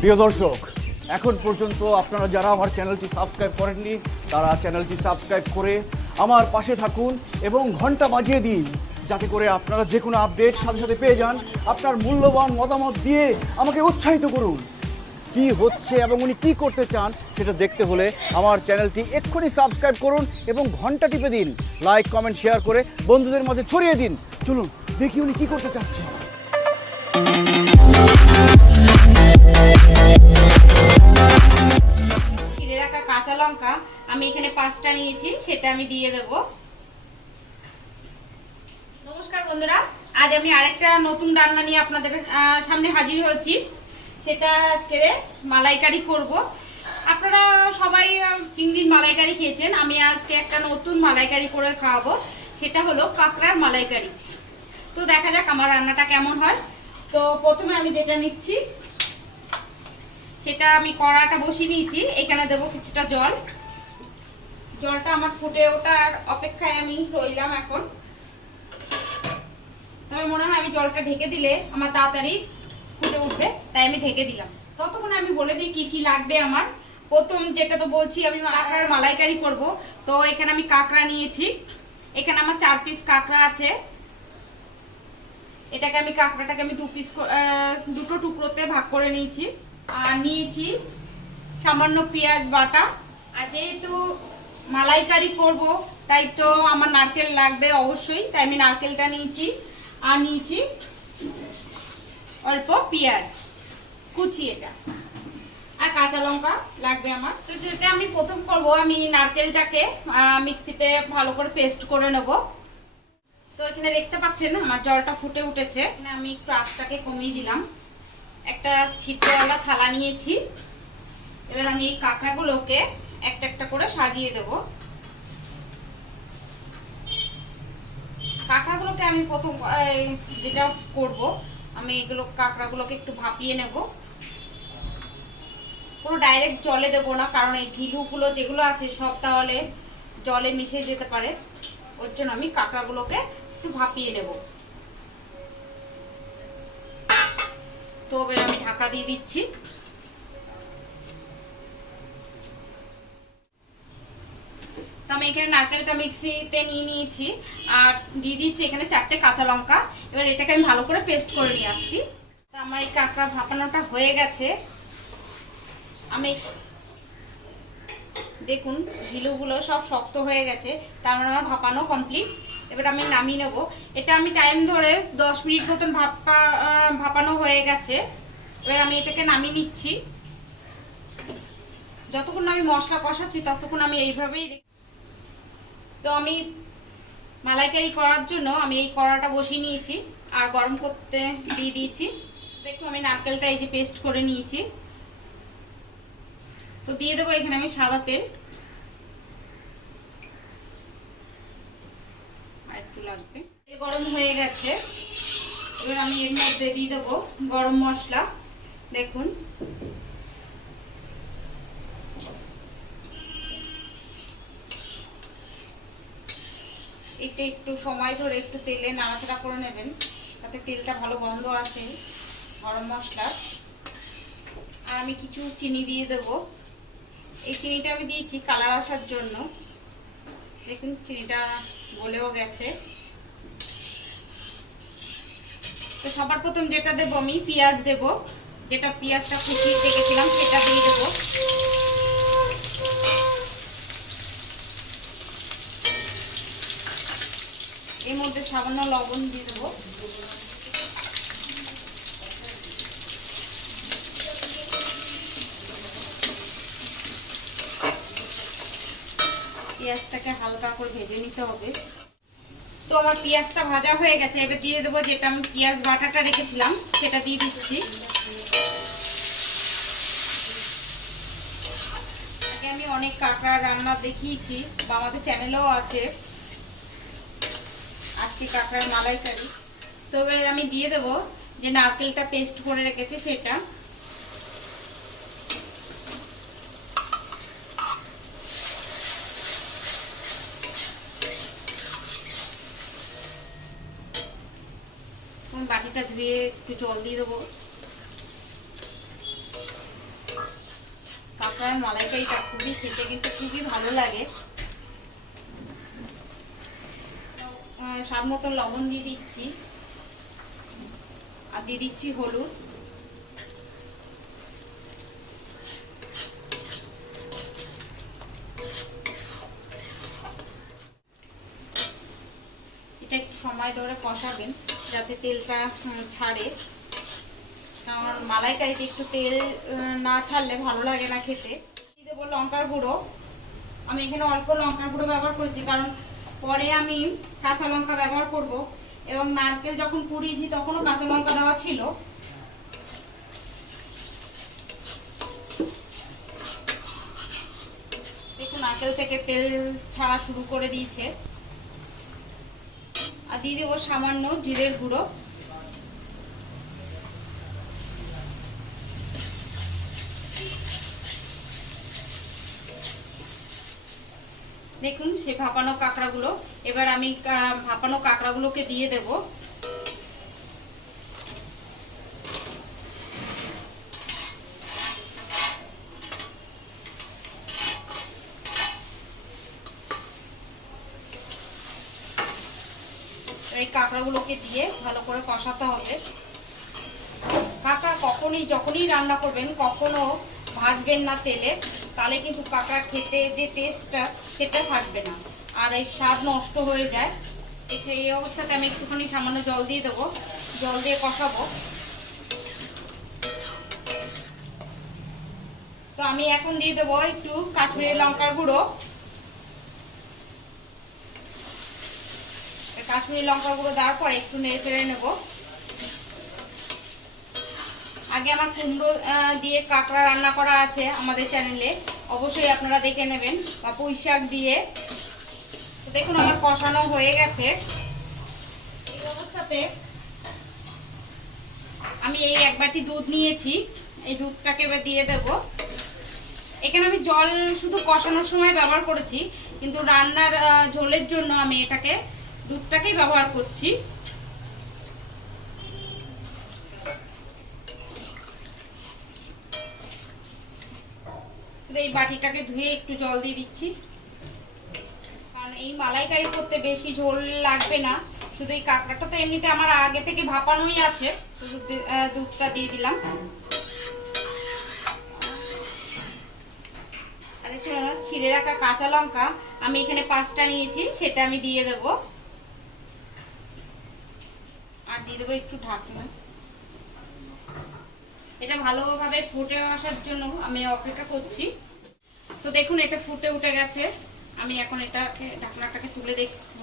প্রিয় দর্শক, এখন পর্যন্ত আপনারা যারা আমার চ্যানেলটি সাবস্ক্রাইব করেননি তারা চ্যানেলটি সাবস্ক্রাইব করে আমার পাশে থাকুন এবং ঘন্টা বাজিয়ে দিন, যাতে করে আপনারা যে কোনো আপডেট সাথে সাথে পেয়ে যান। আপনার মূল্যবান মতামত দিয়ে আমাকে উৎসাহিত করুন। কি হচ্ছে এবং উনি কি করতে চান সেটা দেখতে হলে আমার চ্যানেলটি এক্ষুনি সাবস্ক্রাইব করুন এবং ঘন্টা টিপে দিন। লাইক, কমেন্ট, শেয়ার করে বন্ধুদের মাঝে ছড়িয়ে দিন। চলুন দেখি উনি কি করতে চাচ্ছে। ছিঁড়ে রাখা কাঁচা লঙ্কা আমি এখানে 5টা নিয়েছি, সেটা আমি দিয়ে দেব। নমস্কার বন্ধুরা, আজ আমি আরেকটা নতুন রান্না নিয়ে আপনাদের সামনে হাজির হয়েছি। সেটা আজকে মালাইকারি করব। আপনারা সবাই চিংড়ির মালাইকারি খেয়েছেন, আমি আজকে একটা নতুন মালাইকারি করে খাওয়াবো। সেটা হলো কাঁকড়ার মালাইকারি। তো দেখা যাক আমার রান্নাটা কেমন হয়। তো প্রথমে আমি যেটা নিচ্ছি সেটা আমি কড়াটা বসিয়ে নিয়েছি। এখানে দেবো কিছুটা জল। জলটা আমার ফুটে ওঠার অপেক্ষায় আমি রইলাম এখন। তবে মনে হয় আমি জলটা ঢেকে দিলে আমার তাড়াতাড়ি ফুটে উঠবে, তাই আমি ঢেকে দিলাম। ততক্ষণ আমি বলে দিই কি কি লাগবে আমার। প্রথম যেটা তো বলছি, আমি কাঁকড়ার মালাইকারি করব। তো এখানে আমি কাঁকড়া নিয়েছি। এখানে আমার 4 পিস কাঁকড়া আছে। এটাকে আমি কাঁকড়াটাকে আমি দুটো টুকরোতে ভাগ করে নিয়েছি। আর নিয়েছি সামান্য পেঁয়াজ বাটা। আর যেহেতু মালাইকারি করব তাই তো আমার নারকেল লাগবে অবশ্যই, তাই আমি নারকেলটা নিয়েছি। আর নিয়েছি অল্প পেঁয়াজ কুচি, এটা আর কাঁচা লঙ্কা লাগবে আমার। তো যেটা আমি প্রথম করব, আমি নারকেলটাকে মিক্সিতে ভালো করে পেস্ট করে নেব। তো এখানে দেখতে পাচ্ছেন আমার জলটা ফুটে উঠেছে। আমি একটু আঁচটাকে কমিয়ে দিলাম। একটা ছিদ্রওয়ালা থালা নিয়েছি। এবার আমি এই কাঁকড়াগুলোকে একটা একটা করে সাজিয়ে দেব। কাঁকড়াগুলোকে আমি প্রথম যেটা করব, আমি এগুলো কাঁকড়াগুলোকে একটু ভাপিয়ে নেব। পুরো ডাইরেক্ট জলে দেবো না, কারণ এই ঘিলুগুলো যেগুলো আছে সব তাহলে জলে মিশে যেতে পারে। ওর জন্য আমি কাঁকড়াগুলোকে একটু ভাপিয়ে নেব। তো এবার আমি ঢাকা দিয়ে দিচ্ছি। তো আমি এখানে নারকেলটা মিক্সিতে নিয়ে নিয়েছি আর দিয়ে দিচ্ছি এখানে 4টে কাঁচা লঙ্কা। এবার এটাকে আমি ভালো করে পেস্ট করে নিয়ে আসছি। তো আমার এই কাঁকড়া ভাপানোটা হয়ে গেছে। আমি দেখুন ঘিলুগুলো সব শক্ত হয়ে গেছে, তার মানে আমার ভাপানো কমপ্লিট। এবার আমি নামিয়ে নেব। এটা আমি টাইম ধরে 10 মিনিট মতন ভাপানো হয়ে গেছে। এবার আমি এটাকে নামিয়ে নিচ্ছি। যতক্ষণ আমি মশলা কষাচ্ছি ততক্ষণ আমি এইভাবেই। তো আমি মালাইকারি করার জন্য আমি এই কড়াটা বসিয়ে নিয়েছি আর গরম করতে দিয়ে দিয়েছি। দেখুন আমি নারকেলটা এই যে পেস্ট করে নিয়েছি। তো দিয়ে দেবো এখানে আমি সাদা তেল, আর একটু লাগবে। তেল গরম হয়ে গেছে। এবার আমি এর মধ্যে দিয়ে দেবো গরম মশলা। দেখুন এটা একটু সময় ধরে একটু তেলে নাড়াচাড়া করে নেবেন, তাতে তেলটা ভালো গন্ধ আসে গরম মশলা। আর আমি কিছু চিনি দিয়ে দেবো। এই চিনিটা আমি দিয়েছি কালার আসার জন্য। দেখুন চিনিটা গলেও গেছে। তো সবার প্রথম যেটা দেবো আমি পেঁয়াজ দেব, যেটা পেঁয়াজটা কুচিয়ে রেখেছিলাম সেটা দিয়ে দেবো। এর মধ্যে সামান্য লবণ দিয়ে দেবো। পেঁয়াজটাকে হালকা করে ভেজে নিতে হবে। তো আমার পেঁয়াজটা ভাজা হয়ে গেছে। এবার দিয়ে দেবো যেটা আমি পেঁয়াজ বাটাটা রেখেছিলাম সেটা দিয়ে দিচ্ছি। আমি অনেক কাঁকড়া রান্না দেখিয়েছি বা আমাদের চ্যানেলেও আছে আজকে কাঁকড়ার মালাইকারি। তো এবার আমি দিয়ে দেবো যে নারকেলটা পেস্ট করে রেখেছি সেটা। বাটিটা ধুয়ে একটু জল দিয়ে দেবো। কাঁকড়ার মালাইকারিটা খুবই খেতে কিন্তু খুবই ভালো লাগে। স্বাদ মতো লবণ দিয়ে দিচ্ছি আর দিয়ে দিচ্ছি হলুদ। এটা একটু সময় ধরে কষাবেন যাতে তেলটা ছাড়ে, কারণ মালাইকারিতে একটু তেল না ছাড়লে ভালো লাগে না খেতে। দিয়ে দেবো লঙ্কার গুঁড়ো। আমি এখানে অল্প লঙ্কার গুঁড়ো ব্যবহার করেছি, কারণ পরে আমি কাঁচা লঙ্কা ব্যবহার করব এবং নারকেল যখন পুড়িয়েছি তখনও কাঁচা লঙ্কা দেওয়া ছিল। দেখুন নারকেল থেকে তেল ছাড়া শুরু করে দিয়েছে। আর দিয়ে দেবো সামান্য জিরের গুঁড়ো। দেখুন সেই ভাপানো কাঁকড়াগুলো, এবার আমি ভাপানো কাঁকড়াগুলোকে দিয়ে দেব। এই কাঁকড়াগুলোকে দিয়ে ভালো করে কষাতে হবে। কাঁকড়া যখনই রান্না করবেন কখনো ভাজবেন না তেলে, তাহলে কিন্তু কাঁকড়া খেতে যে টেস্টটা সেটা থাকবে না আর এই স্বাদ নষ্ট হয়ে যায়। এই অবস্থাতে আমি একটুখানি সামান্য জল দিয়ে দেবো, জল দিয়ে কষাবো। তো আমি এখন দিয়ে দেবো একটু কাশ্মীরি লঙ্কার গুঁড়ো। কাশ্মীরি লঙ্কার গুঁড়ো দেওয়ার পরে একটু নেড়ে চেড়ে নেবো। আগে আমার কুমড়ো দিয়ে কাঁকড়া রান্না করা আছে আমাদের চ্যানেলে, অবশ্যই আপনারা দেখে নেবেন, বা পুঁই শাক দিয়ে। তো দেখুন আমার কষানো হয়ে গেছে। এই অবস্থাতে আমি এই এক বাটি দুধ নিয়েছি, এই দুধটাকে এবার দিয়ে দেব। এখানে আমি জল শুধু কষানোর সময় ব্যবহার করেছি, কিন্তু রান্নার ঝোলের জন্য আমি দুধটাকেই ব্যবহার করছি। এই বাটিটাকে ধুয়ে একটু জল দিয়ে দিচ্ছি, কারণ এই মালাইকারি করতে বেশি ঝোল লাগবে না। শুধু এই কাঁকড়াটা তো এমনিতে আমার আগে থেকে ভাপানোই আছে, শুধু দুধটা দিয়ে দিলাম। আর এছাড়া ছিঁড়ে রাখা কাঁচা লঙ্কা আমি এখানে 5টা নিয়েছি, সেটা আমি দিয়ে দেব। আর দিয়ে দেবো একটু ঢাকনা। এটা ভালোভাবে ফুটে আসার জন্য আমি অপেক্ষা করছি। তো দেখুন এটা ফুটে উঠে গেছে। আমি এখন এটাকে ঢাকনাটাকে তুলে দেখব।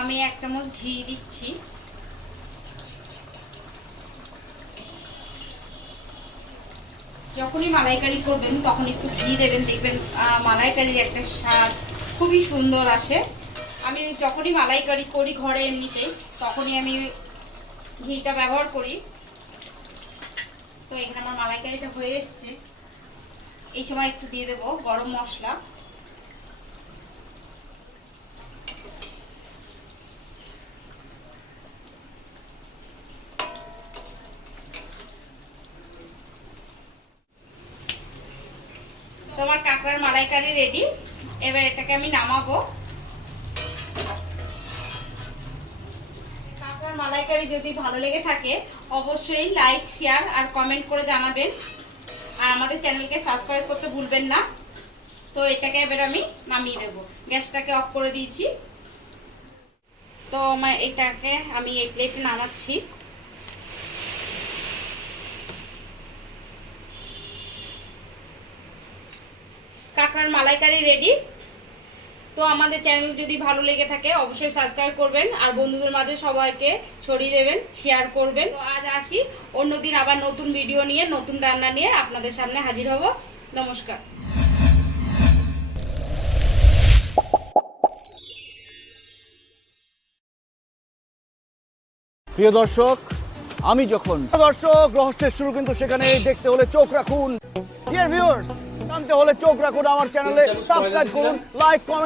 আমি 1 চামচ ঘি দিচ্ছি। যখনই মালাইকারি করবেন তখন একটু ঘি দেবেন, দেখবেন মালাইকারির একটা স্বাদ খুবই সুন্দর আসে। আমি যখনই মালাইকারি করি ঘরে এমনিতেই, তখনই আমি ঘিটা ব্যবহার করি। তো এখানে আমার মালাইকারিটা হয়ে এসছে। এই সময় একটু দিয়ে দেবো গরম মশলা। তোমার কাঁকড়ার মালাইকারি রেডি। এবার এটাকে আমি নামাবো। কাঁকড়ার মালাইকারি যদি ভালো লেগে থাকে অবশ্যই লাইক, শেয়ার আর কমেন্ট করে জানাবেন, আর আমাদের চ্যানেলকে সাবস্ক্রাইব করতে ভুলবেন না। তো এটাকে এবার আমি নামিয়ে দেবো। গ্যাসটাকে অফ করে দিয়েছি। তো এটাকে আমি এই প্লেটে নামাচ্ছি। কাঁকড়ার মালাইকারি রেডি। তো আমাদের চ্যানেল যদি ভালো লেগে থাকে অবশ্যই সাবস্ক্রাইব করবেন, আর বন্ধুদের মাঝে সবাইকে ছড়িয়ে দেবেন, শেয়ার করবেন। তো আজ আসি, অন্যদিন আবার নতুন ভিডিও নিয়ে, নতুন রান্না নিয়ে আপনাদের সামনে হাজির হব। নমস্কার। প্রিয় দর্শক, রহস্যের শুরু কিন্তু সেখানে দেখতে হলে চোখ রাখুন। ডিয়ার ভিউয়ার্স, জানতে হলে চোখ রাখুন আমার চ্যানেলে, সাবস্ক্রাইব করুন, লাইক কমেন্ট